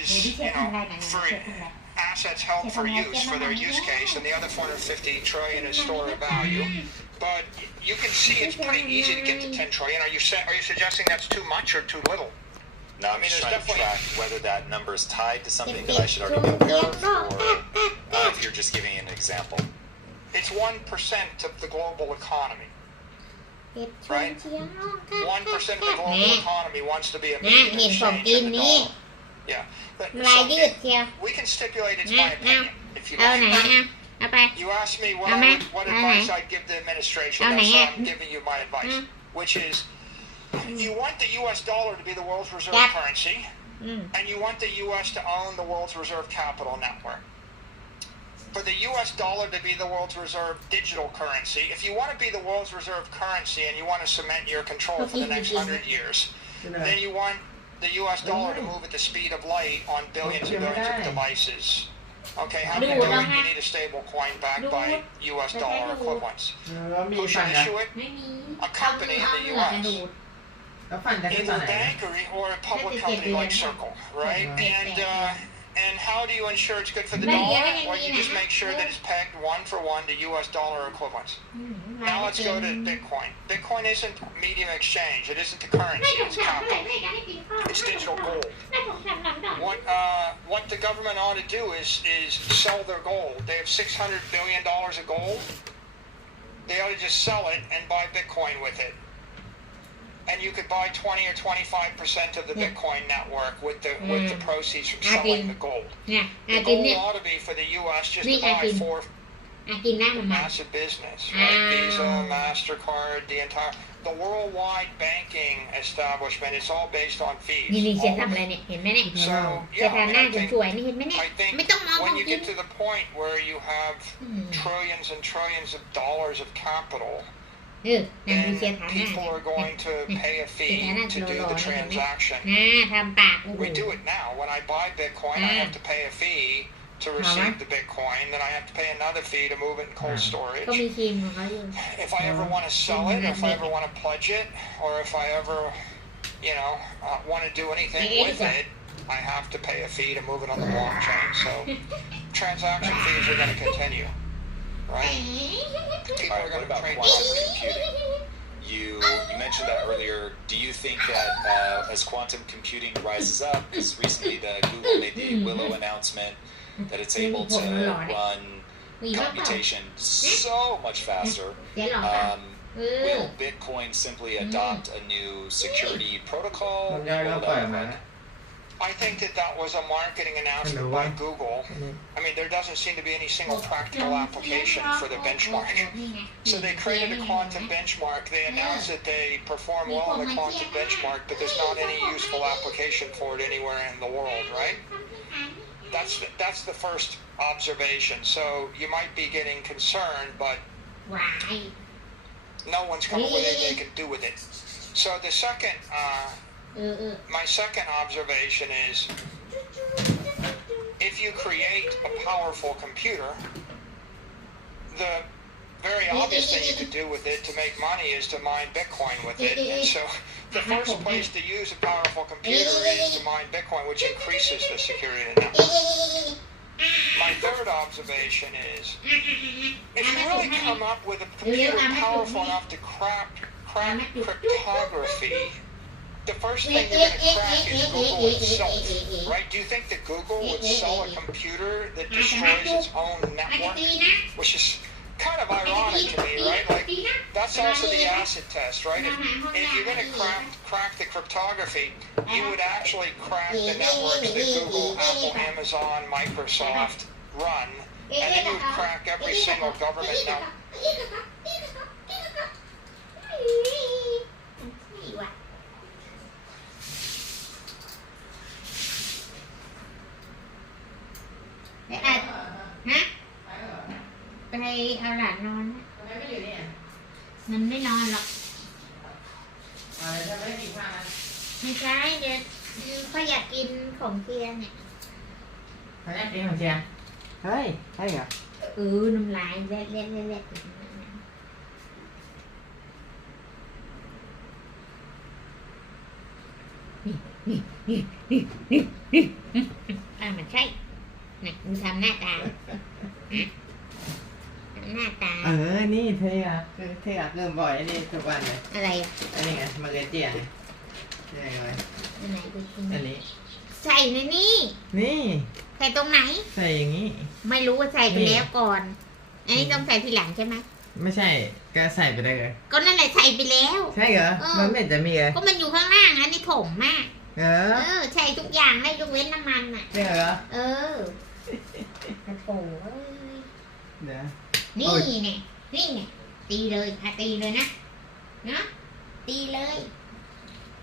is, for assets held for use for their use case, and the other 450 trillion is store of value. But you can see it's pretty easy to get to 10 trillion. Are you suggesting that's too much or too little? No, I'm just trying to track whether that number is tied to something that I should already be aware of, or if you're just giving an example. It's 1% of the global economy. Right? 1% of the global economy wants to be a medium exchange in the dollar. Yeah. So we can stipulate it's my opinion, if you like. You asked me what advice I'd give the administration. That's why I'm giving you my advice, which is you want the U.S. dollar to be the world's reserve currency, and you want the U.S. to own the world's reserve capital network. For the U.S. dollar to be the world's reserve digital currency, if you want to be the world's reserve currency and you want to cement your control for the next 100 years, then you want the U.S. dollar to move at the speed of light on billions and billions of devices. Okay, how do you do it? You need a stable coin backed by U.S. dollar equivalents. Who should issue it? A company in the U.S. Either a bank or a public company like Circle, right? And how do you ensure it's good for the dollar? Well, you just make sure that it's pegged 1-for-1 to U.S. dollar equivalents. Now let's go to Bitcoin. Bitcoin isn't medium exchange. It isn't the currency. It's capital. It's digital gold. What the government ought to do is sell their gold. They have $600 billion of gold. They ought to just sell it and buy Bitcoin with it. And you could buy 20 or 25% of the Bitcoin network with the proceeds from selling the gold. The goal ought to be for the U.S. just to buy for massive business, right? Visa, MasterCard, the worldwide banking establishment is all based on fees. So, I think when you get to the point where you have trillions and trillions of dollars of capital, then people are going to pay a fee to do the transaction. We do it now. When I buy Bitcoin, I have to pay a fee to receive the Bitcoin. Then I have to pay another fee to move it in cold storage. If I ever want to sell it, or if I ever want to pledge it, or if I ever, want to do anything with it, I have to pay a fee to move it on the blockchain. So transaction fees are going to continue. Right? People are going to about trade quantum computing? You mentioned that earlier. Do you think that as quantum computing rises up, because recently Google made the Willow announcement that it's able to run computation so much faster, will Bitcoin simply adopt a new security protocol? What will that look like? I think that was a marketing announcement by Google. I mean, there doesn't seem to be any single practical application for the benchmark. So they created a quantum benchmark. They announced that they perform well on the quantum benchmark, but there's not any useful application for it anywhere in the world, right? That's the first observation. So you might be getting concerned, but no one's come up with anything they can do with it. So the second... my second observation is, if you create a powerful computer, the very obvious thing you could do with it to make money is to mine Bitcoin with it. And so the first place to use a powerful computer is to mine Bitcoin, which increases the security of the network. My third observation is, if you really come up with a computer powerful enough to crack cryptography, the first thing you're going to crack is Google itself, right? Do you think that Google would sell a computer that destroys its own network? Which is kind of ironic to me, right? Like, that's also the acid test, right? If you're going to crack the cryptography, you would actually crack the networks that Google, Apple, Amazon, Microsoft run, and then you would crack every single government network. Bên đây ao là non mìnhไม่นอนหรอกไม่ใช่เดี๋ยวเขาอยากกินของเชียเนี่ย เขาอยากกินของเชียเฮ้ยใช่เหรอ น้ำลายเล็ดนี่ มันใช่น่ะมึงทำหน้าตาหน้าตา นี่เธออะคือเธออะเริ่มบ่อยอันนี้ทุกวันเลย อะไรอ่ะ อันนี้ไงมาเรียนเจียไงใช่ไหม อันไหนดูสิ อันนี้ ใส่ในนี่ นี่ ใส่ตรงไหน ใส่อย่างนี้ ไม่รู้ว่าใส่ไป นี่ แล้วก่อน อันนี้ต้องใส่ทีหลังใช่ไหม ไม่ใช่ก็ใส่ไปได้เลย ก็นั่นแหละใส่ไปแล้ว ใช่เหรอ เออ มันไม่เห็นจะมีเลย ก็มันอยู่ข้างล่างอันนี้ถมมาก เออ ใส่ทุกอย่างได้ยกเว้นน้ำมันอ่ะ ใช่เหรอ เออกระโถเอ้ย เดี๋ยว นี่เนี่ยนี่เนี่ยตีเลยอ่ะตีเลยนะเนาะตีเลย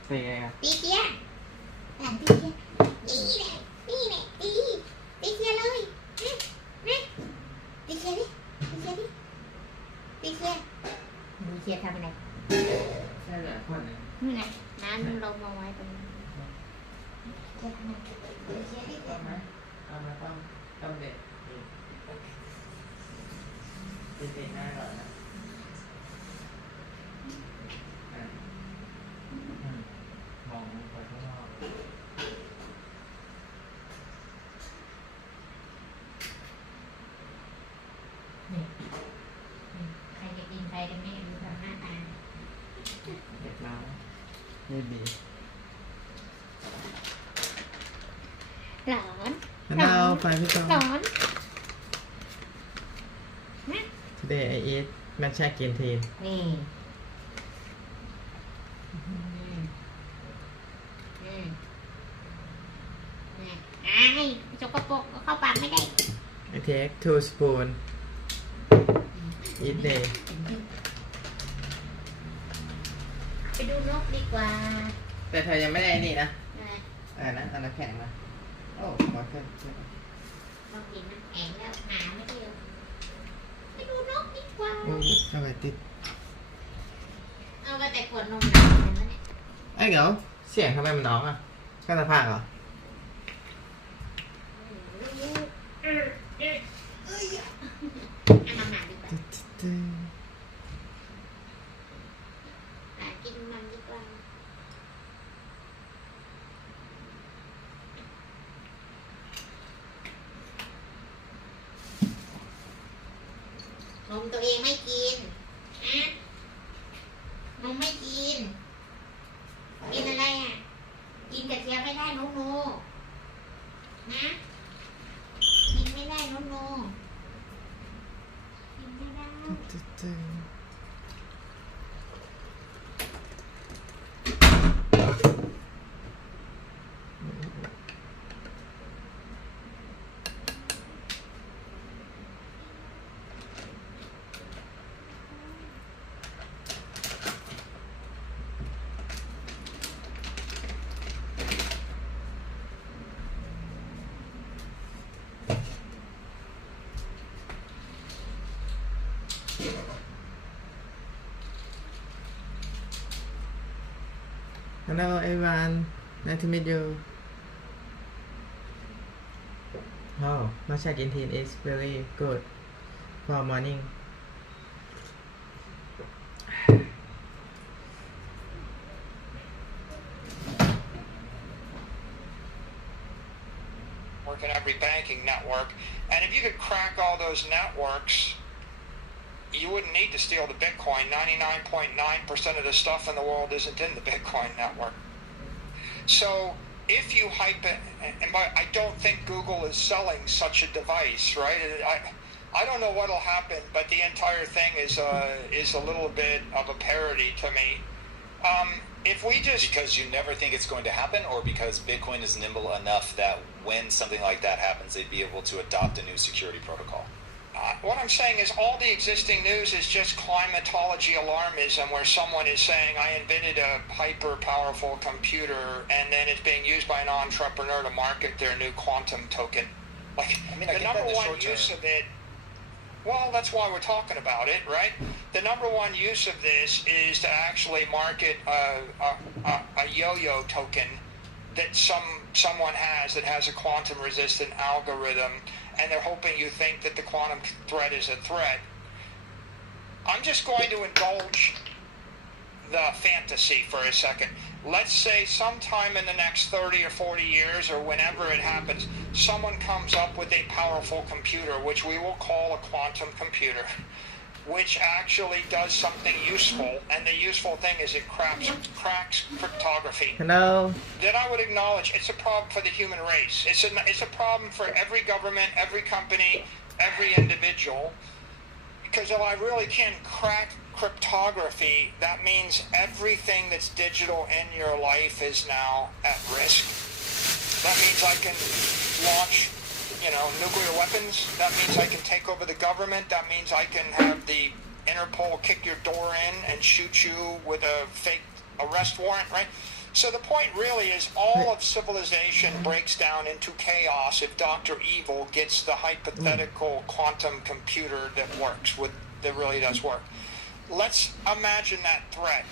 ใส่ไงครับ ตีเกียร์อ่ะตีเกียร์นี่แหละตีเกียร์เลยนี่ตีเกียร์ดิตีเกียร์ดิตีเกียร์ดูเกียร์ทำอะไร ใช่เหรอคนหนึ่ง นี่ไงน้ำลงมาไว้ตรงนี้เกียร์ทำอะไรตีเกียร์ดิ เอาไหมเอามาต้องเด็ดเด็ดหน้าก่อนนะมองไปข้างนอก ใครจะกินใครกันแน่ดูทำหน้าตา เด็ดแล้วไม่ดี หลอน เราไปพี่จอม หลอน Today I eat matcha green tea นี่ไอ้จกกระปรกเข้าปากไม่ได้ I take 2 spoon each day ไปดูนกดีกว่า แต่เธอยังไม่ได้นี่นะ นะ นะเอาน้ำแข็งมาโอ้ขอขึ้น ต้องกินน้ำแข็งแล้วหาไม่ได้เลยไปดูนกดีกว่า โอ้ทำไมติด เอาไปแต่ขวดนมน้ำนั่นแหละ ไอ้เดี๋ยวเสียงทำไมมันน้องอ่ะก็จะพากเหรอ เอามาหาดีกว่าหากินมันดีกว่านมตัวเองไม่กินอะนมไม่กิน กินอะไรอ่ะ กินกระเทียมไม่ได้โนโนนะ กินไม่ได้โนโนกินไม่ได้ Hello everyone, nice to meet you. Oh, matcha green tea is very good for morning. In every banking network, and if you could crack all those networks, you wouldn't need to steal the Bitcoin. 99.9% of the stuff in the world isn't in the Bitcoin network. So if you hype it, and I don't think Google is selling such a device, right? I don't know what'll happen, but the entire thing is a little bit of a parody to me. If we just... Because you never think it's going to happen, or because Bitcoin is nimble enough that when something like that happens, they'd be able to adopt a new security protocol? What I'm saying is all the existing news is just climatology alarmism, where someone is saying, I invented a hyper-powerful computer, and then it's being used by an entrepreneur to market their new quantum token. Like, I mean, the number one use of it... Well, that's why we're talking about it, right? The number one use of this is to actually market a yo-yo token that someone has that has a quantum-resistant algorithm, and they're hoping you think that the quantum threat is a threat. I'm just going to indulge the fantasy for a second. Let's say sometime in the next 30 or 40 years or whenever it happens, someone comes up with a powerful computer, which we will call a quantum computer, which actually does something useful, and the useful thing is it cracks cryptography. Hello. Then I would acknowledge it's a problem for the human race. It's a problem for every government, every company, every individual, because if I really can crack cryptography, that means everything that's digital in your life is now at risk. That means I can launch, nuclear weapons. That means I can take over the government. That means I can have the Interpol kick your door in and shoot you with a fake arrest warrant, right? So the point really is all of civilization breaks down into chaos if Dr. Evil gets the hypothetical quantum computer that really does work. Let's imagine that threat.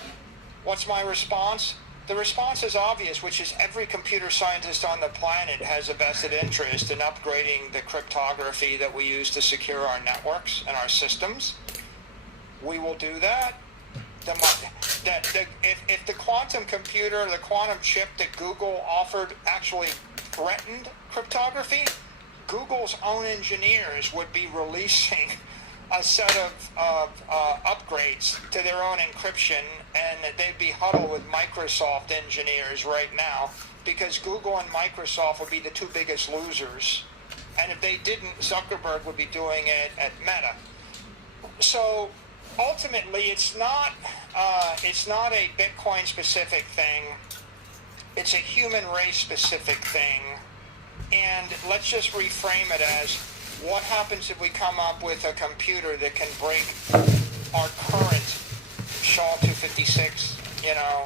What's my response? The response is obvious, which is every computer scientist on the planet has a vested interest in upgrading the cryptography that we use to secure our networks and our systems. We will do that. If the quantum computer, the quantum chip that Google offered actually threatened cryptography, Google's own engineers would be releasing a set of upgrades to their own encryption, and they'd be huddled with Microsoft engineers right now, because Google and Microsoft would be the two biggest losers. And if they didn't, Zuckerberg would be doing it at Meta. So ultimately, it's not a Bitcoin specific thing. It's a human race specific thing. And let's just reframe it as, what happens if we come up with a computer that can break our current SHA-256,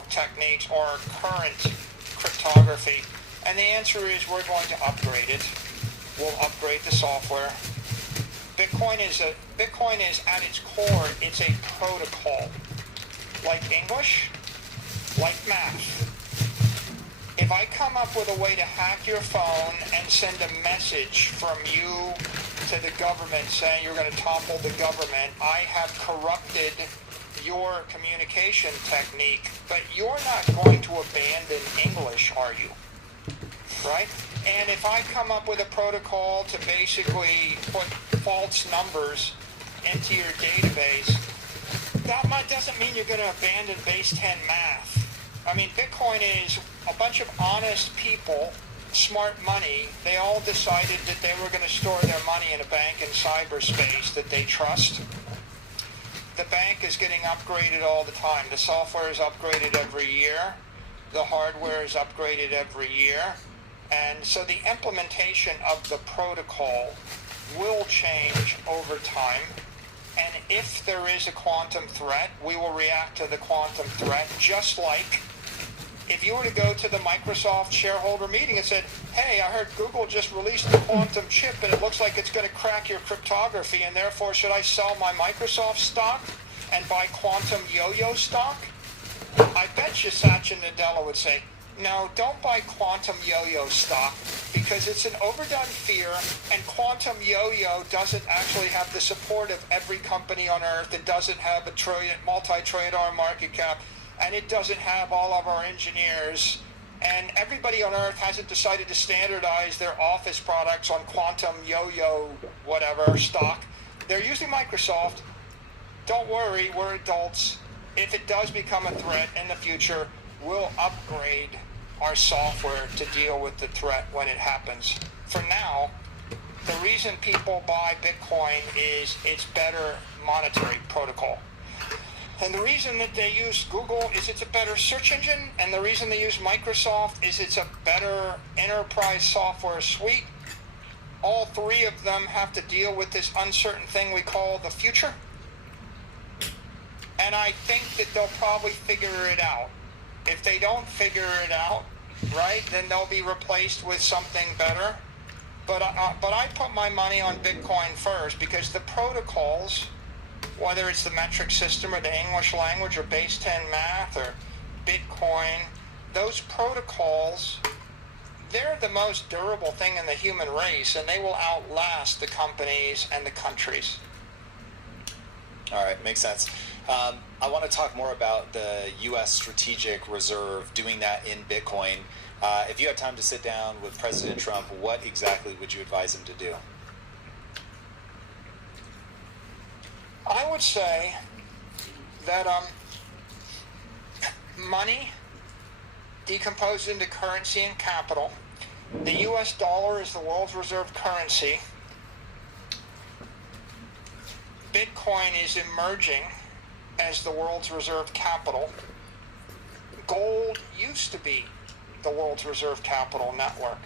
techniques or our current cryptography? And the answer is we're going to upgrade it. We'll upgrade the software. Bitcoin is at its core, it's a protocol. Like English, like math. If I come up with a way to hack your phone and send a message from you to the government saying you're going to topple the government, I have corrupted your communication technique, but you're not going to abandon English, are you? Right? And if I come up with a protocol to basically put false numbers into your database, that doesn't mean you're going to abandon base 10 math. I mean, Bitcoin is a bunch of honest people, smart money. They all decided that they were going to store their money in a bank in cyberspace that they trust. The bank is getting upgraded all the time. The software is upgraded every year. The hardware is upgraded every year. And so the implementation of the protocol will change over time. And if there is a quantum threat, we will react to the quantum threat, just like if you were to go to the Microsoft shareholder meeting and said, hey, I heard Google just released the quantum chip and it looks like it's going to crack your cryptography, and therefore should I sell my Microsoft stock and buy quantum yo-yo stock? I bet you Satya Nadella would say, no, don't buy quantum yo-yo stock, because it's an overdone fear, and quantum yo-yo doesn't actually have the support of every company on earth. It doesn't have a multi-trillion dollar market cap, and it doesn't have all of our engineers, and everybody on earth hasn't decided to standardize their office products on quantum yo-yo whatever stock. They're using Microsoft. Don't worry, we're adults. If it does become a threat in the future, we'll upgrade our software to deal with the threat when it happens. For now, the reason people buy Bitcoin is it's better monetary protocol. And the reason that they use Google is it's a better search engine, and the reason they use Microsoft is it's a better enterprise software suite. All three of them have to deal with this uncertain thing we call the future. And I think that they'll probably figure it out. If they don't figure it out, right, then they'll be replaced with something better. But I put my money on Bitcoin first, because the protocols, whether it's the metric system or the English language or base 10 math or Bitcoin, those protocols, they're the most durable thing in the human race, and they will outlast the companies and the countries. All right, makes sense. I want to talk more about the U.S. strategic reserve, doing that in Bitcoin. If you had time to sit down with President Trump, what exactly would you advise him to do? I would say that money decomposed into currency and capital. The U.S. dollar is the world's reserve currency. Bitcoin is emerging as the world's reserve capital. Gold used to be the world's reserve capital network.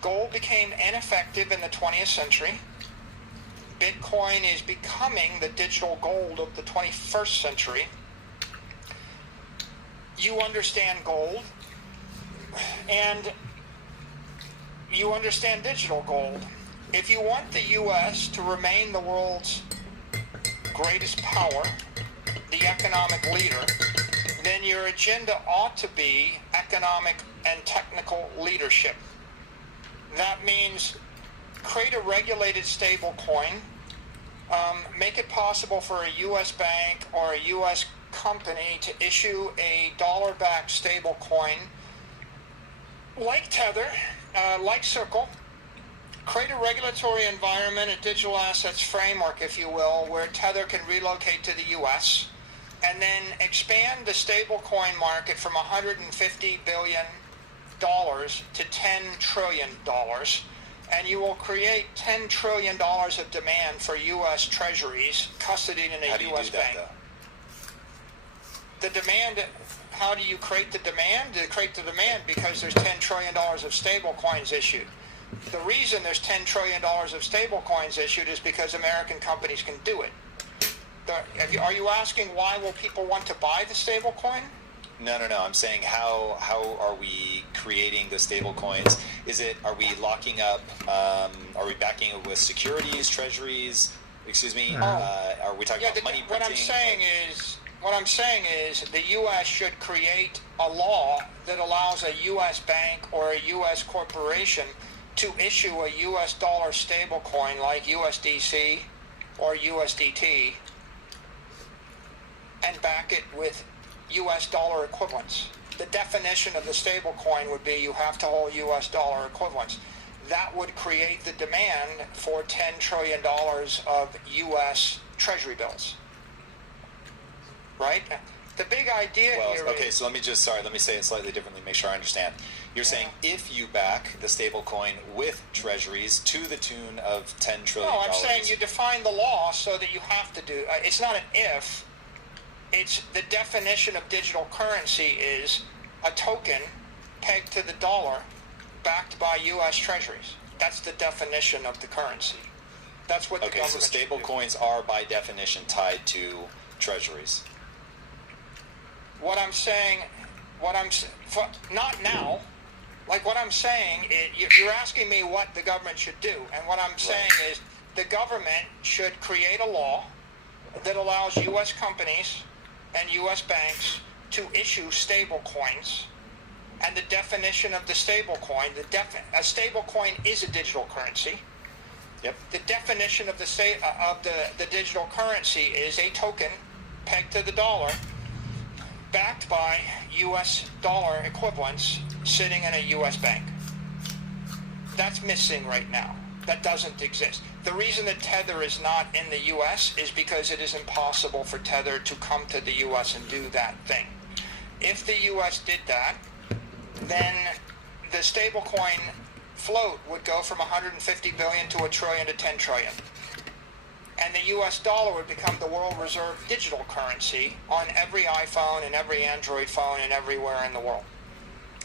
Gold became ineffective in the 20th century. Bitcoin is becoming the digital gold of the 21st century. You understand gold, and you understand digital gold. If you want the U.S. to remain the world's greatest power, the economic leader, then your agenda ought to be economic and technical leadership. That means create a regulated stable coin, make it possible for a U.S. bank or a U.S. company to issue a dollar-backed stable coin like Tether, like Circle. Create a regulatory environment, a digital assets framework, if you will, where Tether can relocate to the U.S., and then expand the stablecoin market from $150 billion to $10 trillion. And you will create $10 trillion of demand for U.S. treasuries custodied in a U.S. bank. The demand, how do you create the demand? To create the demand because there's $10 trillion of stable coins issued. The reason there's $10 trillion of stable coins issued is because American companies can do it. Are you asking why will people want to buy the stable coin? No. I'm saying how are we creating the stable coins? Are we locking up, are we backing it with securities, treasuries? Excuse me? Are we talking about money printing? What I'm saying is the U.S. should create a law that allows a U.S. bank or a U.S. corporation to issue a U.S. dollar stable coin like USDC or USDT and back it with U.S. dollar equivalents. The definition of the stable coin would be you have to hold U.S. dollar equivalents. That would create the demand for $10 trillion of U.S. Treasury bills. Right? The big idea here okay, so let me say it slightly differently, make sure I understand. You're saying if you back the stable coin with treasuries to the tune of $10 trillion. No, I'm saying you define the law so that you have to do, it's not an if, it's the definition of digital currency is a token pegged to the dollar backed by U.S. treasuries. That's the definition of the currency. That's what the government so stable coins are by definition tied to treasuries. What I'm saying, not now, like what I'm saying, you're asking me what the government should do, and what I'm saying is the government should create a law that allows U.S. companies and U.S. banks to issue stable coins, and the definition of the stable coin, a stable coin is a digital currency. Yep. The definition of the digital currency is a token pegged to the dollar, backed by U.S. dollar equivalents sitting in a U.S. bank. That's missing right now. That doesn't exist. The reason that Tether is not in the U.S. is because it is impossible for Tether to come to the U.S. and do that thing. If the U.S. did that, then the stablecoin float would go from 150 billion to $1 trillion to 10 trillion. And the U.S. dollar would become the world reserve digital currency on every iPhone and every Android phone and everywhere in the world.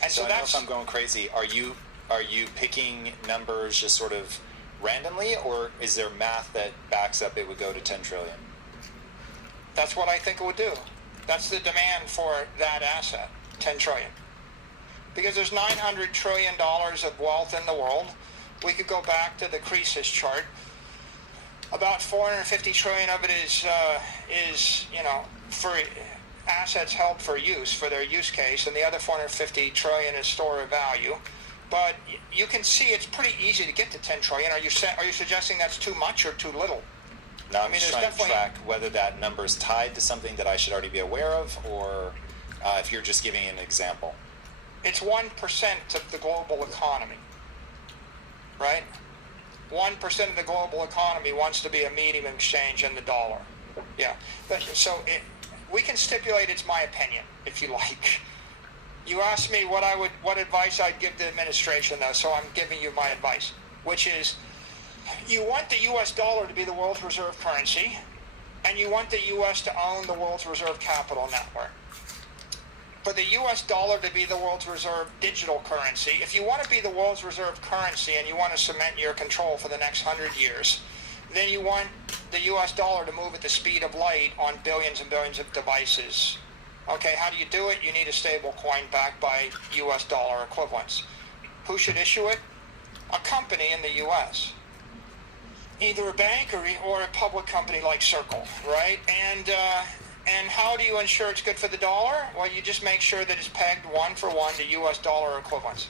And so I don't know if I'm going crazy. Are you picking numbers just sort of randomly, or is there math that backs up it would go to 10 trillion? That's what I think it would do. That's the demand for that asset, 10 trillion. Because there's $900 trillion of wealth in the world. We could go back to the Croesus chart. About 450 trillion of it is for assets held for use, for their use case, and the other 450 trillion is store of value. But you can see it's pretty easy to get to 10 trillion. Are you suggesting that's too much or too little? Now I'm I mean, just there's trying to definitely- track whether that number is tied to something that I should already be aware of, or if you're just giving an example. It's 1% of the global economy, right? 1% of the global economy wants to be a medium exchange in the dollar. Yeah. We can stipulate it's my opinion, if you like. You asked me what advice I'd give the administration, though, so I'm giving you my advice, which is you want the U.S. dollar to be the world's reserve currency, and you want the U.S. to own the world's reserve capital network. For the U.S. dollar to be the world's reserve digital currency, if you want to be the world's reserve currency and you want to cement your control for the next 100 years, then you want the U.S. dollar to move at the speed of light on billions and billions of devices. Okay, how do you do it? You need a stable coin backed by U.S. dollar equivalents. Who should issue it? A company in the U.S. Either a bank or a public company like Circle, right? And how do you ensure it's good for the dollar? Well, you just make sure that it's pegged 1-for-1 to U.S. dollar equivalents.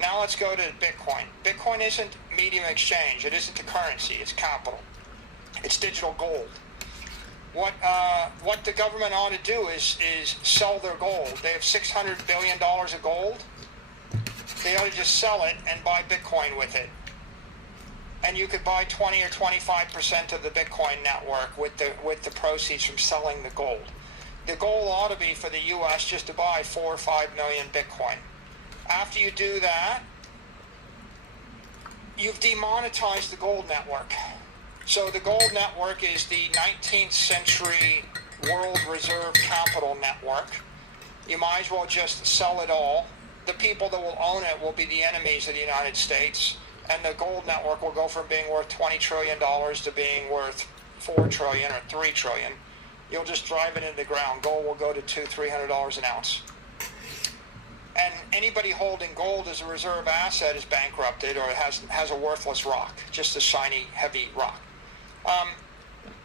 Now let's go to Bitcoin. Bitcoin isn't medium exchange. It isn't a currency. It's capital. It's digital gold. What the government ought to do is sell their gold. They have $600 billion of gold. They ought to just sell it and buy Bitcoin with it. And you could buy 20 or 25% of the Bitcoin network with the proceeds from selling the gold. The goal ought to be for the U.S. just to buy 4 or 5 million Bitcoin. After you do that, you've demonetized the gold network. So the gold network is the 19th century world reserve capital network. You might as well just sell it all. The people that will own it will be the enemies of the United States. And the gold network will go from being worth $20 trillion to being worth $4 trillion or $3 trillion. You'll just drive it into the ground. Gold will go to $200-300 an ounce. And anybody holding gold as a reserve asset is bankrupted or has a worthless rock, just a shiny, heavy rock.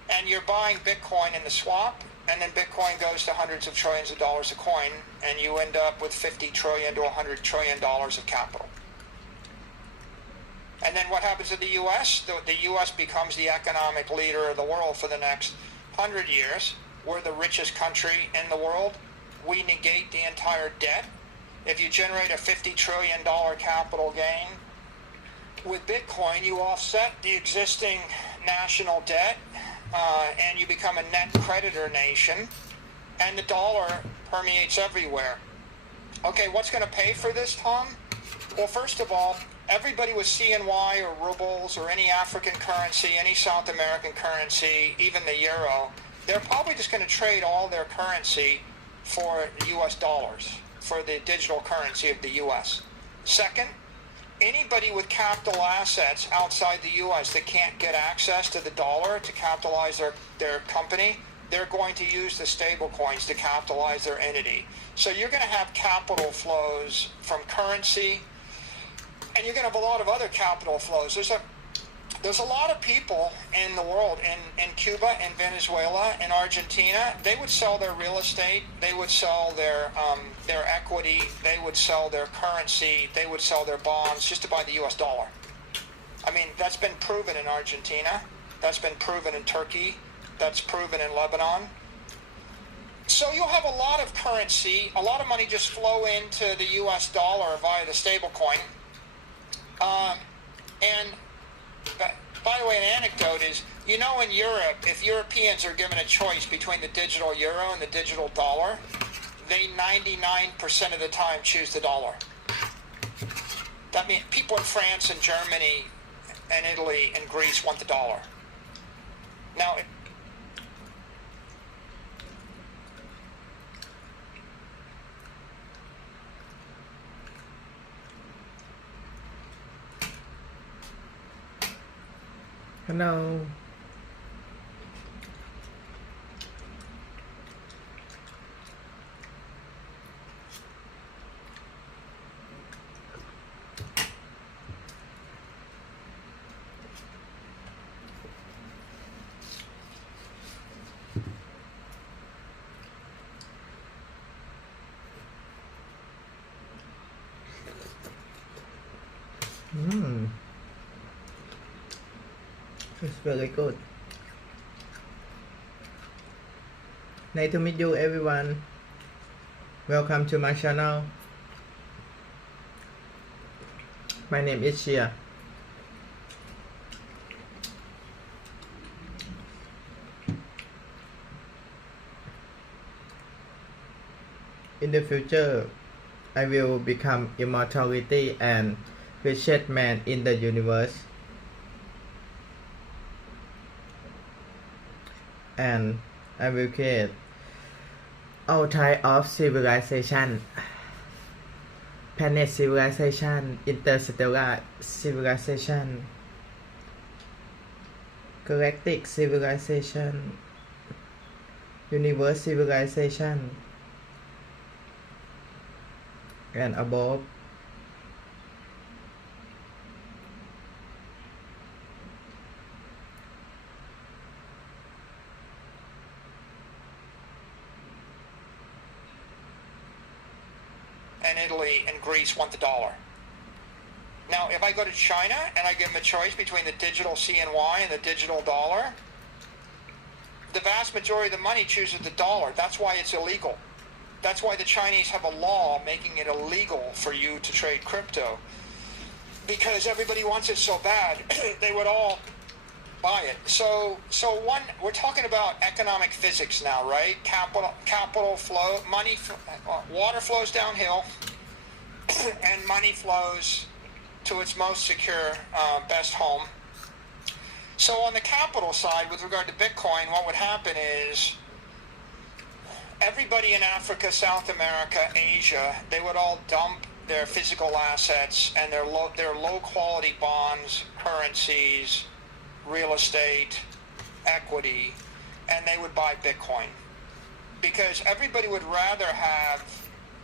And you're buying Bitcoin in the swap, and then Bitcoin goes to hundreds of trillions of dollars a coin, and you end up with $50 trillion to $100 trillion of capital. And then what happens to the U.S.? The U.S. becomes the economic leader of the world for the next 100 years. We're the richest country in the world. We negate the entire debt. If you generate a $50 trillion capital gain, with Bitcoin, you offset the existing national debt, and you become a net creditor nation, and the dollar permeates everywhere. Okay, what's going to pay for this, Tom? Well, first of all, everybody with CNY or rubles or any African currency, any South American currency, even the euro, they're probably just going to trade all their currency for U.S. dollars, for the digital currency of the U.S. Second, anybody with capital assets outside the U.S. that can't get access to the dollar to capitalize their company, they're going to use the stable coins to capitalize their entity. So you're going to have capital flows from currency, and you're going to have a lot of other capital flows. There's a lot of people in the world, in Cuba, in Venezuela, in Argentina. They would sell their real estate, they would sell their equity, they would sell their currency, they would sell their bonds just to buy the U.S. dollar. I mean, that's been proven in Argentina, that's been proven in Turkey, that's proven in Lebanon. So you'll have a lot of currency, a lot of money just flow into the U.S. dollar via the stable coin. And by the way, an anecdote is, you know, in Europe, if Europeans are given a choice between the digital euro and the digital dollar, they 99% of the time choose the dollar. That means people in France and Germany and Italy and Greece want the dollar. Now, Hello. It's very good. Nice to meet you, everyone. Welcome to my channel. My name is Chia. In the future, I will become immortality and richest man in the universe. And I will create all type of civilization, planet civilization, interstellar civilization, galactic civilization, universe civilization, and above. And Italy and Greece want the dollar. Now, if I go to China and I give them a choice between the digital CNY and the digital dollar, the vast majority of the money chooses the dollar. That's why it's illegal. That's why the Chinese have a law making it illegal for you to trade crypto. Because everybody wants it so bad, they would all buy it. So we're talking about economic physics now, right? Capital flow, money, water flows downhill, and money flows to its most secure, best home. So on the capital side, with regard to Bitcoin, what would happen is everybody in Africa, South America, Asia, they would all dump their physical assets and their low quality bonds, currencies, real estate, equity, and they would buy Bitcoin. Because everybody would rather have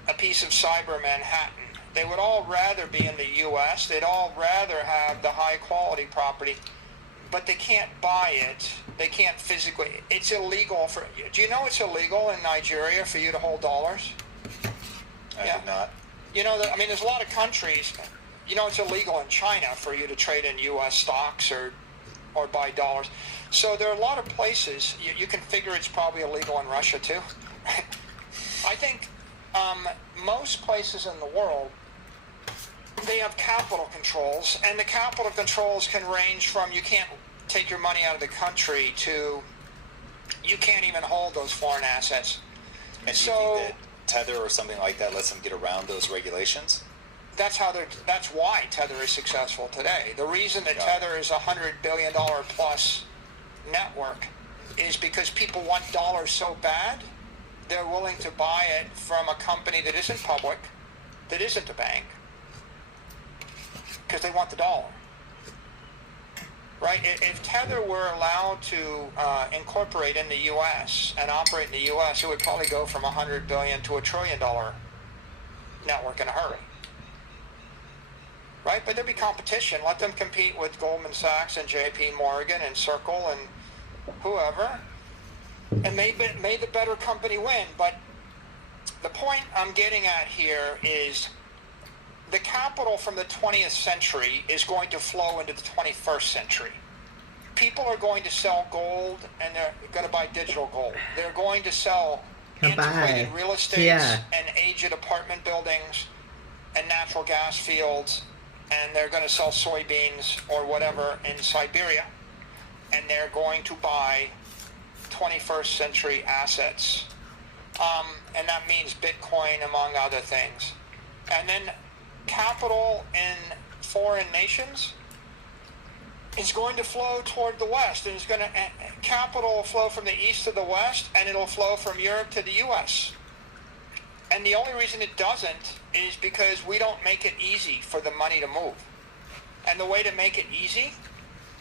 a piece of cyber Manhattan. They would all rather be in the US. They'd all rather have the high quality property, but they can't buy it. They can't physically. It's illegal for. Do you know it's illegal in Nigeria for you to hold dollars? I did not. You know, I mean, there's a lot of countries. You know, it's illegal in China for you to trade in U.S. stocks or buy dollars. So there are a lot of places. You can figure it's probably illegal in Russia too. I think most places in the world, they have capital controls, and the capital controls can range from you can't take your money out of the country to you can't even hold those foreign assets. And do you think that Tether or something like that lets them get around those regulations? That's why Tether is successful today. The reason that Tether is $100 billion plus network is because people want dollars so bad, they're willing to buy it from a company that isn't public, that isn't a bank, because they want the dollar. Right? If Tether were allowed to incorporate in the U.S. and operate in the U.S., it would probably go from $100 billion to $1 trillion network in a hurry. Right? But there'd be competition. Let them compete with Goldman Sachs and J.P. Morgan and Circle and whoever, and may the better company win. But the point I'm getting at here is the capital from the 20th century is going to flow into the 21st century. People are going to sell gold, and they're going to buy digital gold. They're going to sell antiquated real estate and aged apartment buildings and natural gas fields, and they're going to sell soybeans or whatever in Siberia, and they're going to buy 21st century assets. And that means Bitcoin, among other things. And then capital in foreign nations is going to flow toward the West, and capital will flow from the East to the West, and it'll flow from Europe to the U.S. And the only reason it doesn't is because we don't make it easy for the money to move. And the way to make it easy,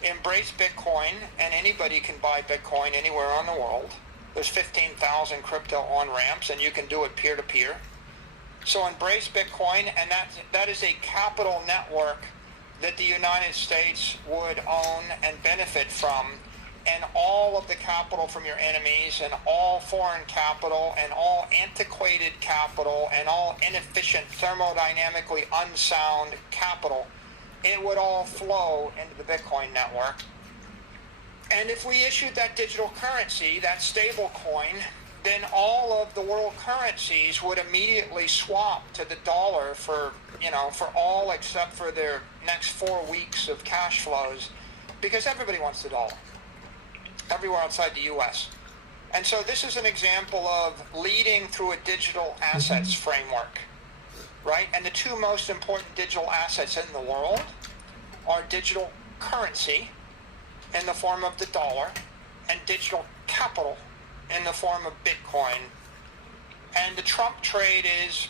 embrace Bitcoin, and anybody can buy Bitcoin anywhere on the world. There's 15,000 crypto on-ramps, and you can do it peer-to-peer. So embrace Bitcoin, and that is a capital network that the United States would own and benefit from, and all of the capital from your enemies, and all foreign capital, and all antiquated capital, and all inefficient, thermodynamically unsound capital, it would all flow into the Bitcoin network. And if we issued that digital currency, that stable coin, then all of the world currencies would immediately swap to the dollar for all except for their next 4 weeks of cash flows, because everybody wants the dollar everywhere outside the U.S. And so this is an example of leading through a digital assets framework, right? And the two most important digital assets in the world are digital currency in the form of the dollar and digital capital in the form of Bitcoin. And the Trump trade is,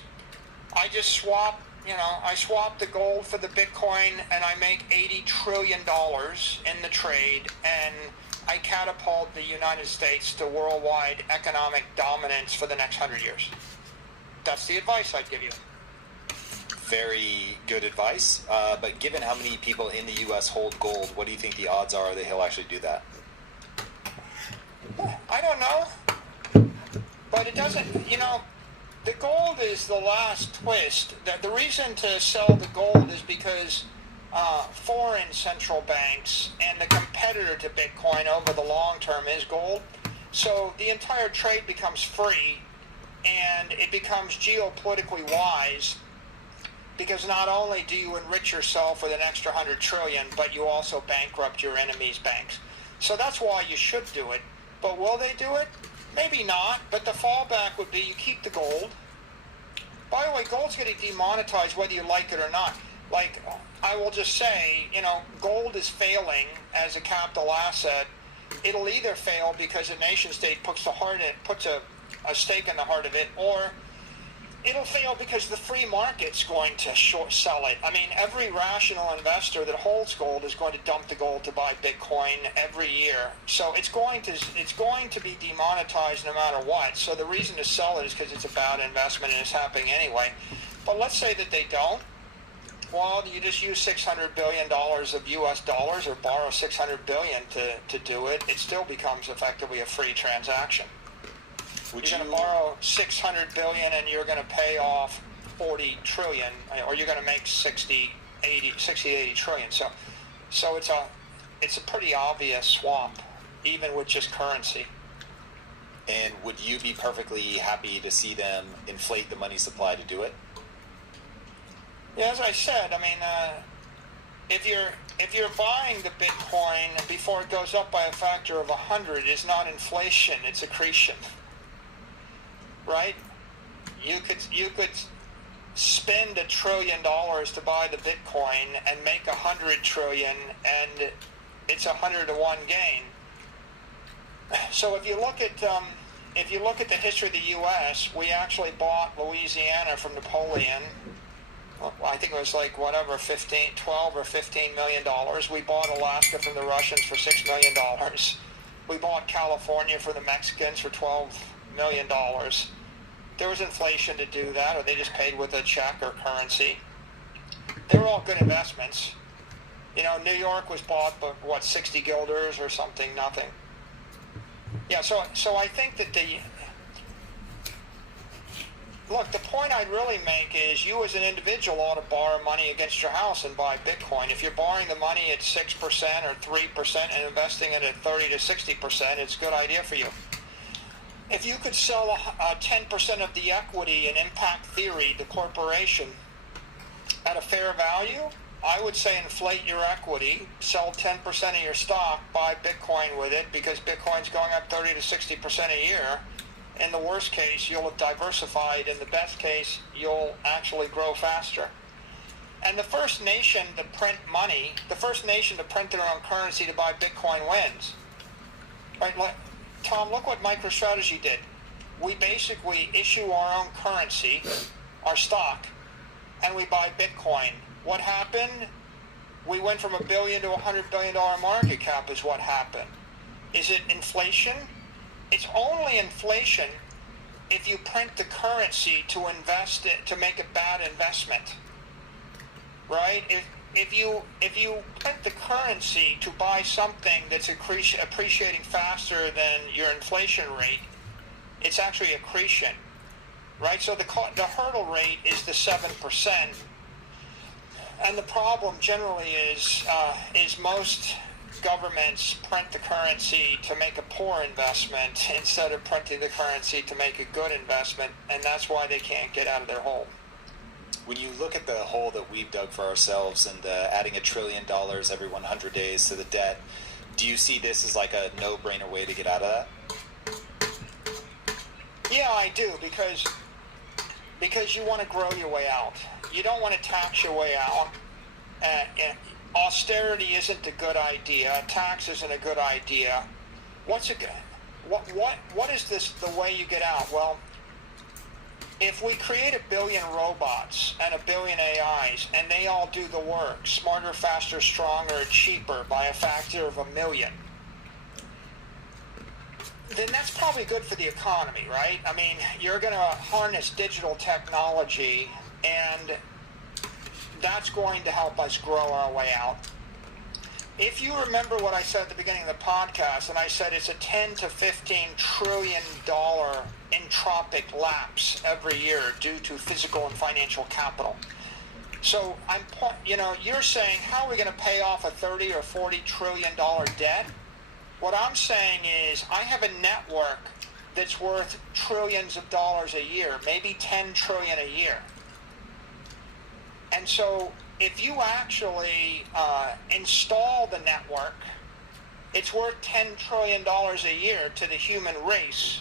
I just swap the gold for the Bitcoin and I make $80 trillion in the trade, and I catapult the United States to worldwide economic dominance for the next 100 years. That's the advice I'd give you. Very good advice. But given how many people in the U.S. hold gold, what do you think the odds are that he'll actually do that? I don't know. But it doesn't, the gold is the last twist. The reason to sell the gold is because foreign central banks and the competitor to Bitcoin over the long term is gold. So the entire trade becomes free, and it becomes geopolitically wise, because not only do you enrich yourself with an extra 100 trillion, but you also bankrupt your enemy's banks. So that's why you should do it. But will they do it? Maybe not, but the fallback would be you keep the gold. By the way, gold's getting demonetized whether you like it or not. Like, I will just say, gold is failing as a capital asset. It'll either fail because a nation state puts a stake in the heart of it, or it'll fail because the free market's going to short sell it. I mean, every rational investor that holds gold is going to dump the gold to buy Bitcoin every year. So it's going to be demonetized no matter what. So the reason to sell it is because it's a bad investment and it's happening anyway. But let's say that they don't. Well, you just use $600 billion of U.S. dollars or borrow $600 billion to do it. It still becomes effectively a free transaction. You're going to borrow $600 billion and you're going to pay off $40 trillion, or you're going to make 60 to 80 trillion. So it's a pretty obvious swap, even with just currency. And would you be perfectly happy to see them inflate the money supply to do it? Yeah, as I said, I mean, if you're buying the Bitcoin before it goes up by a factor of 100, it's not inflation, it's accretion. Right? You could spend $1 trillion to buy the Bitcoin and make 100 trillion, and it's 100-to-1 gain. So if you look at the history of the U.S., we actually bought Louisiana from Napoleon. Well, I think it was like 12 or $15 million. We bought Alaska from the Russians for $6 million. We bought California for the Mexicans for $12 million. There was inflation to do that, or they just paid with a check or currency. They were all good investments. New York was bought for 60 guilders or something, nothing. Yeah, so I think that the point I'd really make is you as an individual ought to borrow money against your house and buy Bitcoin. If you're borrowing the money at 6% or 3% and investing it at 30 to 60%, it's a good idea for you. If you could sell 10% of the equity in Impact Theory, the corporation, at a fair value, I would say inflate your equity, sell 10% of your stock, buy Bitcoin with it, because Bitcoin's going up 30 to 60% a year. In the worst case, you'll have diversified. In the best case, you'll actually grow faster. And the first nation to print money, the first nation to print their own currency to buy Bitcoin wins. Right? Tom, look what MicroStrategy did. We basically issue our own currency, our stock, and we buy Bitcoin. What happened? We went from $1 billion to $100 billion market cap is what happened. Is it inflation? It's only inflation if you print the currency to invest it, to make a bad investment. Right? If you print the currency to buy something that's appreciating faster than your inflation rate, it's actually accretion. Right? So the hurdle rate is the 7%. And the problem generally is most governments print the currency to make a poor investment instead of printing the currency to make a good investment, and that's why they can't get out of their hole. When you look at the hole that we've dug for ourselves and adding $1 trillion every 100 days to the debt, do you see this as like a no-brainer way to get out of that? Yeah, I do, because you want to grow your way out. You don't want to tax your way out. Austerity isn't a good idea. Tax isn't a good idea. What is this the way you get out? Well, if we create 1 billion robots and 1 billion AIs and they all do the work, smarter, faster, stronger, cheaper by a factor of 1 million, then that's probably good for the economy, right? I mean, you're going to harness digital technology, and that's going to help us grow our way out. If you remember what I said at the beginning of the podcast, and I said it's a $10 to $15 trillion entropic lapse every year due to physical and financial capital. So you're saying, how are we going to pay off a $30 or $40 trillion debt? What I'm saying is, I have a network that's worth trillions of dollars a year, maybe 10 trillion a year. And so if you actually install the network, it's worth $10 trillion a year to the human race.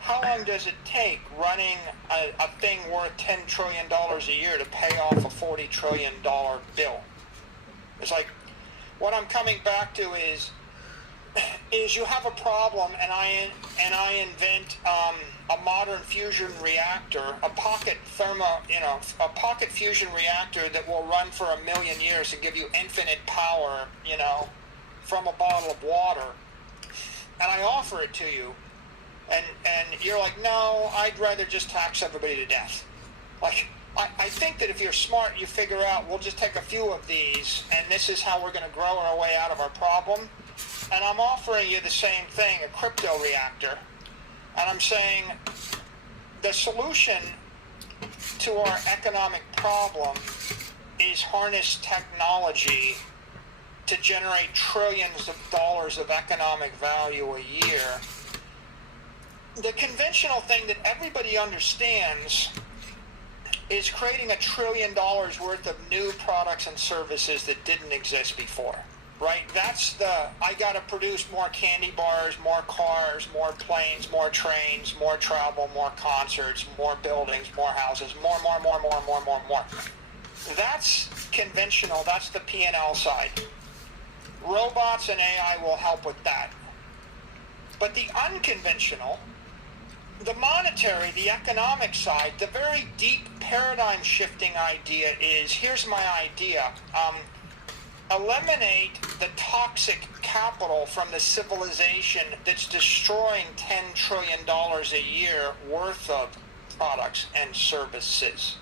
How long does it take running a thing worth $10 trillion a year to pay off a $40 trillion bill? It's like, what I'm coming back to is you have a problem, and I invent a modern fusion reactor, a pocket fusion reactor that will run for 1 million years and give you infinite power, from a bottle of water, and I offer it to you, and you're like, no, I'd rather just tax everybody to death. Like, I think that if you're smart, you figure out, we'll just take a few of these, and this is how we're going to grow our way out of our problem. And I'm offering you the same thing, a crypto reactor. And I'm saying the solution to our economic problem is harness technology to generate trillions of dollars of economic value a year. The conventional thing that everybody understands is creating $1 trillion worth of new products and services that didn't exist before. Right? I got to produce more candy bars, more cars, more planes, more trains, more travel, more concerts, more buildings, more houses, more. That's conventional. That's the P&L side. Robots and AI will help with that. But the unconventional, the monetary, the economic side, the very deep paradigm shifting idea is, here's my idea. Eliminate the toxic capital from the civilization that's destroying $10 trillion a year worth of products and services.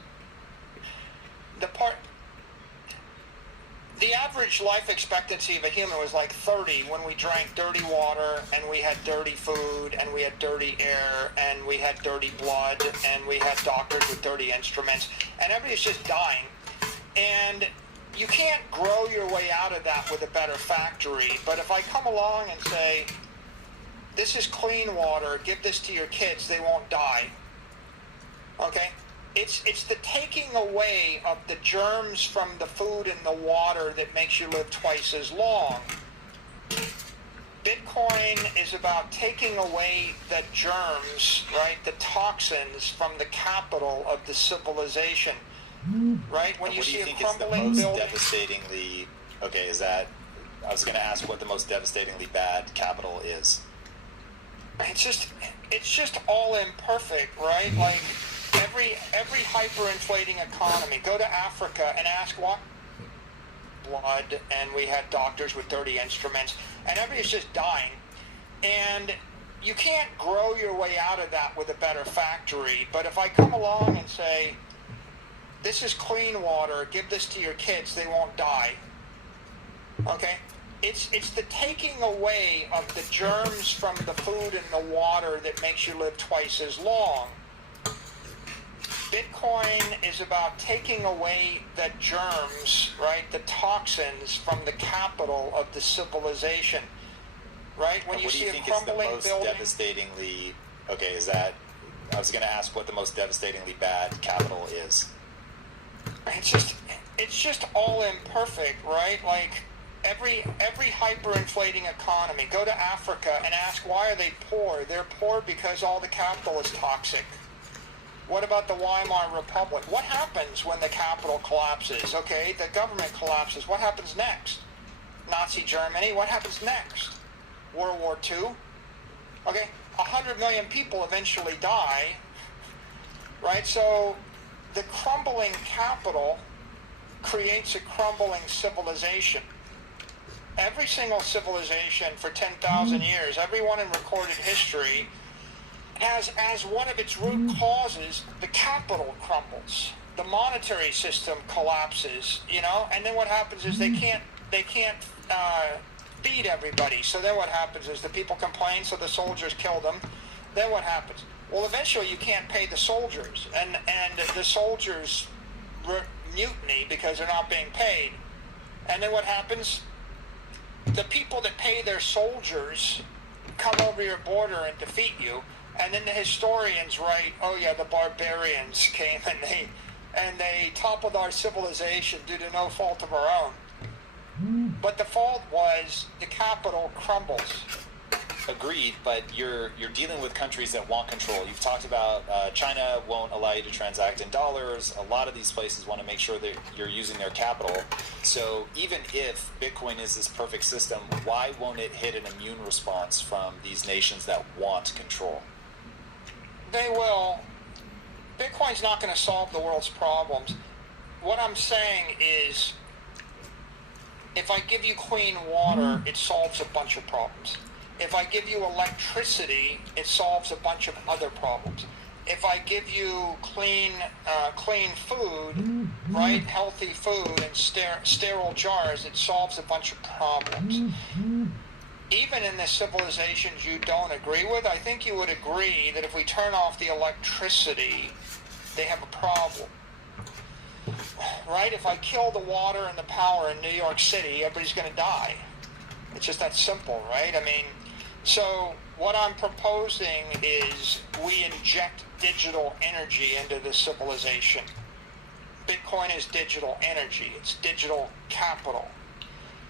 The average life expectancy of a human was like 30 when we drank dirty water, and we had dirty food, and we had dirty air, and we had dirty blood, and we had doctors with dirty instruments, and everybody's just dying. And you can't grow your way out of that with a better factory. But if I come along and say, this is clean water, give this to your kids, they won't die. Okay? It's the taking away of the germs from the food and the water that makes you live twice as long. Bitcoin is about taking away the germs, right, the toxins from the capital of the civilization. Right? When you see a crumbling building. I was going to ask what the most devastatingly bad capital is. It's just all imperfect, right? Like every hyperinflating economy. Go to Africa and ask what blood, and we had doctors with dirty instruments, and everybody's just dying. And you can't grow your way out of that with a better factory. But if I come along and say, this is clean water, give this to your kids, they won't die. Okay? It's the taking away of the germs from the food and the water that makes you live twice as long. Bitcoin is about taking away the germs, right, the toxins from the capital of the civilization, right? When you see a crumbling building. Devastatingly, okay, is that, I was going to ask what the most devastatingly bad capital is. It's just all imperfect, right? Like every hyperinflating economy. Go to Africa and ask, why are they poor? They're poor because all the capital is toxic. What about the Weimar Republic? What happens when the capital collapses? Okay, the government collapses. What happens next? Nazi Germany. What happens next? World War II. Okay, 100 million people eventually die, right? So the crumbling capital creates a crumbling civilization. Every single civilization for 10,000 years, everyone in recorded history, has as one of its root causes, the capital crumbles. The monetary system collapses, you know, and then what happens is they can't feed everybody. So then what happens is the people complain, so the soldiers kill them. Then what happens? Well, eventually you can't pay the soldiers, and the soldiers mutiny because they're not being paid. And then what happens? The people that pay their soldiers come over your border and defeat you, and then the historians write, oh yeah, the barbarians came and they toppled our civilization due to no fault of our own. But the fault was the capital crumbles. Agreed, but you're dealing with countries that want control. You've talked about China won't allow you to transact in dollars. A lot of these places want to make sure that you're using their capital. So even if Bitcoin is this perfect system, why won't it hit an immune response from these nations that want control? They will. Bitcoin's not going to solve the world's problems. What I'm saying is, if I give you clean water, it solves a bunch of problems. If I give you electricity, it solves a bunch of other problems. If I give you clean food, right, healthy food and sterile jars, it solves a bunch of problems. Even in the civilizations you don't agree with, I think you would agree that if we turn off the electricity, they have a problem. Right? If I kill the water and the power in New York City, everybody's going to die. It's just that simple, right? I mean, so what I'm proposing is we inject digital energy into the civilization. Bitcoin is digital energy. It's digital capital,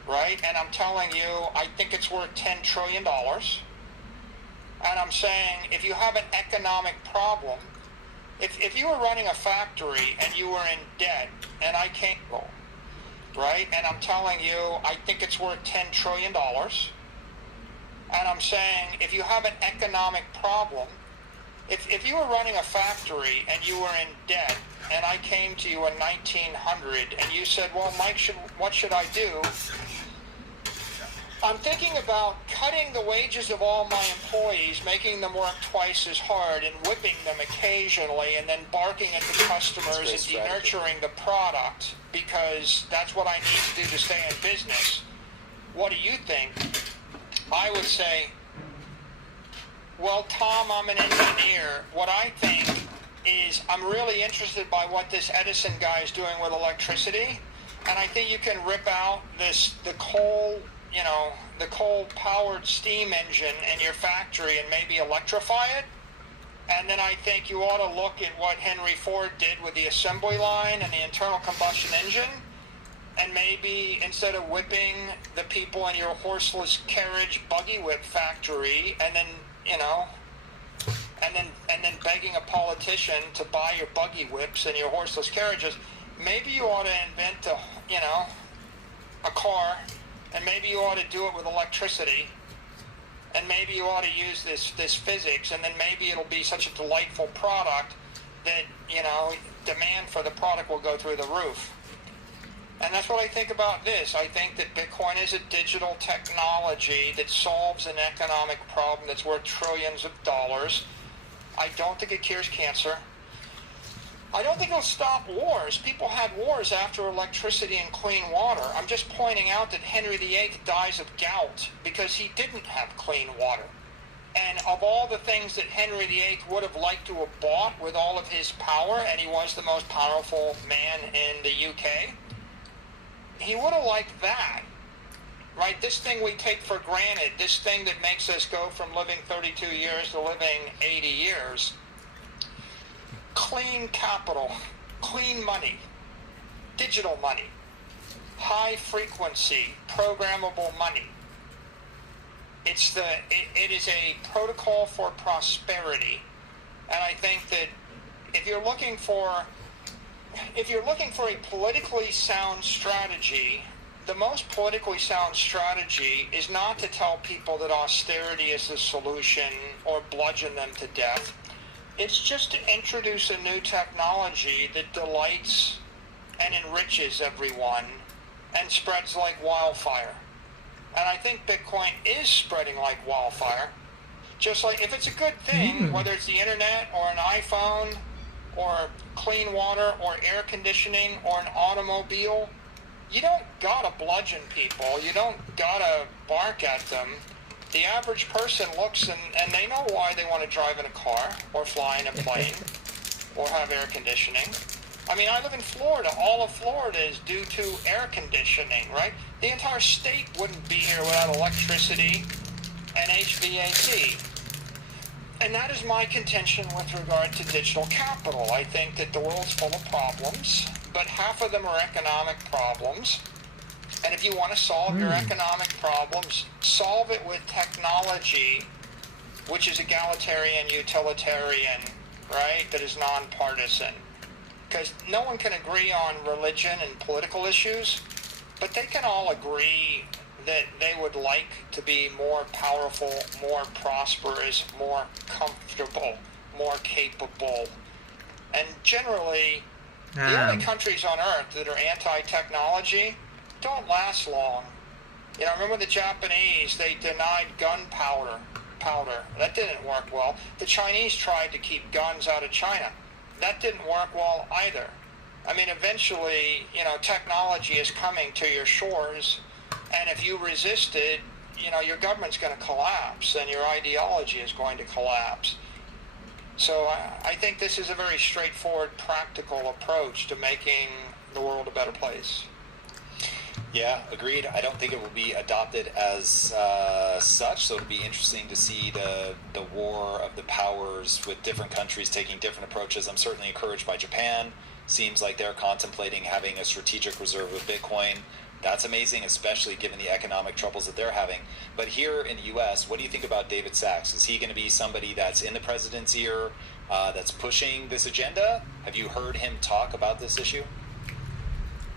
right? And I'm telling you, I think it's worth $10 trillion. And I'm saying, if you have an economic problem, if you were running a factory and you were in debt, and I can't go, right? And I'm telling you, I think it's worth $10 trillion. And I'm saying, if you have an economic problem, if you were running a factory and you were in debt, and I came to you in 1900, and you said, well, Mike, what should I do? I'm thinking about cutting the wages of all my employees, making them work twice as hard, and whipping them occasionally, and then barking at the customers and denurturing the product, because that's what I need to do to stay in business. What do you think? I would say, well, Tom, I'm an engineer. What I think is I'm really interested by what this Edison guy is doing with electricity, and I think you can rip out the coal, you know, the coal-powered steam engine in your factory and maybe electrify it. And then I think you ought to look at what Henry Ford did with the assembly line and the internal combustion engine. And maybe instead of whipping the people in your horseless carriage buggy whip factory, and then, you know, and then begging a politician to buy your buggy whips and your horseless carriages, maybe you ought to invent a car, and maybe you ought to do it with electricity, and maybe you ought to use this physics, and then maybe it'll be such a delightful product that, you know, demand for the product will go through the roof. And that's what I think about this. I think that Bitcoin is a digital technology that solves an economic problem that's worth trillions of dollars. I don't think it cures cancer. I don't think it'll stop wars. People had wars after electricity and clean water. I'm just pointing out that Henry VIII dies of gout because he didn't have clean water. And of all the things that Henry VIII would have liked to have bought with all of his power, and he was the most powerful man in the UK, he would have liked that, right? This thing we take for granted, this thing that makes us go from living 32 years to living 80 years. Clean capital, clean money, digital money, high frequency, programmable money. It is a protocol for prosperity. And I think that if you're looking for a politically sound strategy, the most politically sound strategy is not to tell people that austerity is the solution or bludgeon them to death. It's just to introduce a new technology that delights and enriches everyone and spreads like wildfire. And I think Bitcoin is spreading like wildfire. Just like if it's a good thing, whether it's the internet or an iPhone or clean water or air conditioning or an automobile, you don't gotta bludgeon people. You don't gotta bark at them. The average person looks and they know why they want to drive in a car or fly in a plane or have air conditioning. I mean, I live in Florida. All of Florida is due to air conditioning, right? The entire state wouldn't be here without electricity and HVAC. And that is my contention with regard to digital capital. I think that the world's full of problems, but half of them are economic problems. And if you want to solve your economic problems, solve it with technology, which is egalitarian, utilitarian, right? That is nonpartisan. Because no one can agree on religion and political issues, but they can all agree that they would like to be more powerful, more prosperous, more comfortable, more capable. And generally, the only countries on earth that are anti-technology don't last long. You know, remember the Japanese, they denied gunpowder. That didn't work well. The Chinese tried to keep guns out of China. That didn't work well either. I mean, eventually, you know, technology is coming to your shores, and if you resist it, you know, your government's going to collapse, and your ideology is going to collapse. So I think this is a very straightforward, practical approach to making the world a better place. Yeah, agreed. I don't think it will be adopted as such, so it'll be interesting to see the war of the powers with different countries taking different approaches. I'm certainly encouraged by Japan. Seems like they're contemplating having a strategic reserve of Bitcoin. That's amazing, especially given the economic troubles that they're having. But here in the U.S., what do you think about David Sacks? Is he going to be somebody that's in the president's ear, that's pushing this agenda? Have you heard him talk about this issue?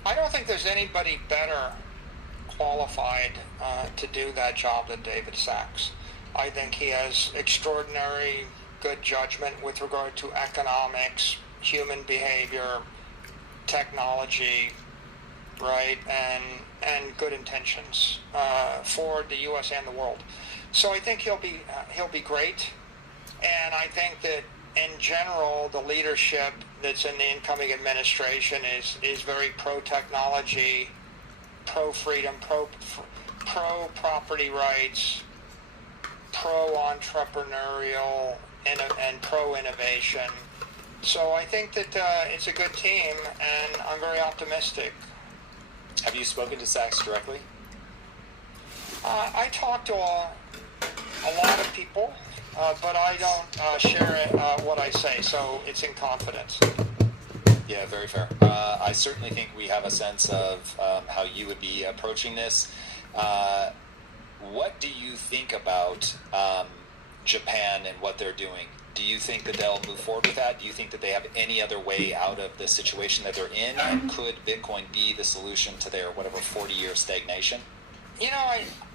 I don't think there's anybody better qualified to do that job than David Sacks. I think he has extraordinary good judgment with regard to economics, human behavior, technology, right, and good intentions for the U.S. and the world. So I think he'll be great, and I think that in general the leadership that's in the incoming administration is very pro-technology, pro-freedom, pro-property rights, pro-entrepreneurial, and pro-innovation. So I think that it's a good team, and I'm very optimistic. Have you spoken to Sacks directly? I talk to a lot of people, but I don't share what I say, so it's in confidence. Yeah, very fair. I certainly think we have a sense of how you would be approaching this. What do you think about Japan and what they're doing? Do you think that they'll move forward with that? Do you think that they have any other way out of the situation that they're in? And could Bitcoin be the solution to their, 40-year stagnation? You know,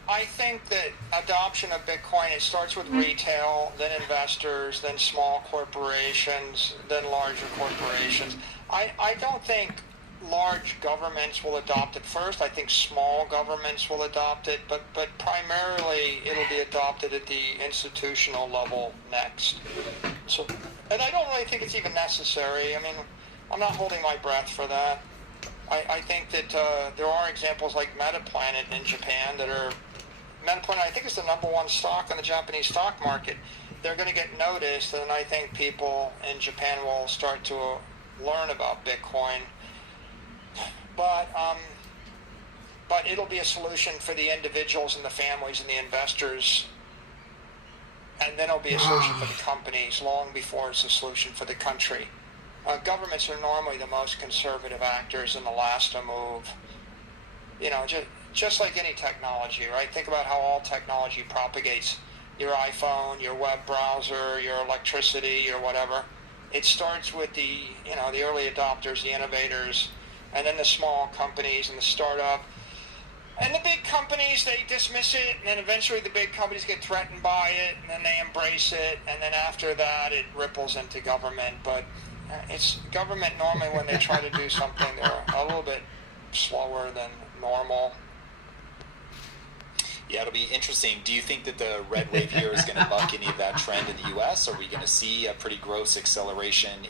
I think that adoption of Bitcoin, it starts with retail, then investors, then small corporations, then larger corporations. I don't think large governments will adopt it first. I think small governments will adopt it, but primarily it'll be adopted at the institutional level next. So, and I don't really think it's even necessary. I mean, I'm not holding my breath for that. I think that there are examples like MetaPlanet in Japan that are Metaplanet, I think, is the #1 stock on the Japanese stock market. They're going to get noticed, and I think people in Japan will start to learn about Bitcoin. But it'll be a solution for the individuals and the families and the investors, and then it'll be a solution for the companies long before it's a solution for the country. Governments are normally the most conservative actors and the last to move. You know, just like any technology, right? Think about how all technology propagates. Your iPhone, your web browser, your electricity, your whatever. It starts with the early adopters, the innovators, and then the small companies and the startup. And the big companies, they dismiss it, and then eventually the big companies get threatened by it, and then they embrace it, and then after that it ripples into government. But it's government normally when they try to do something, they're a little bit slower than normal. Yeah, it'll be interesting. Do you think that the red wave here is going to buck any of that trend in the U.S.? Are we going to see a pretty gross acceleration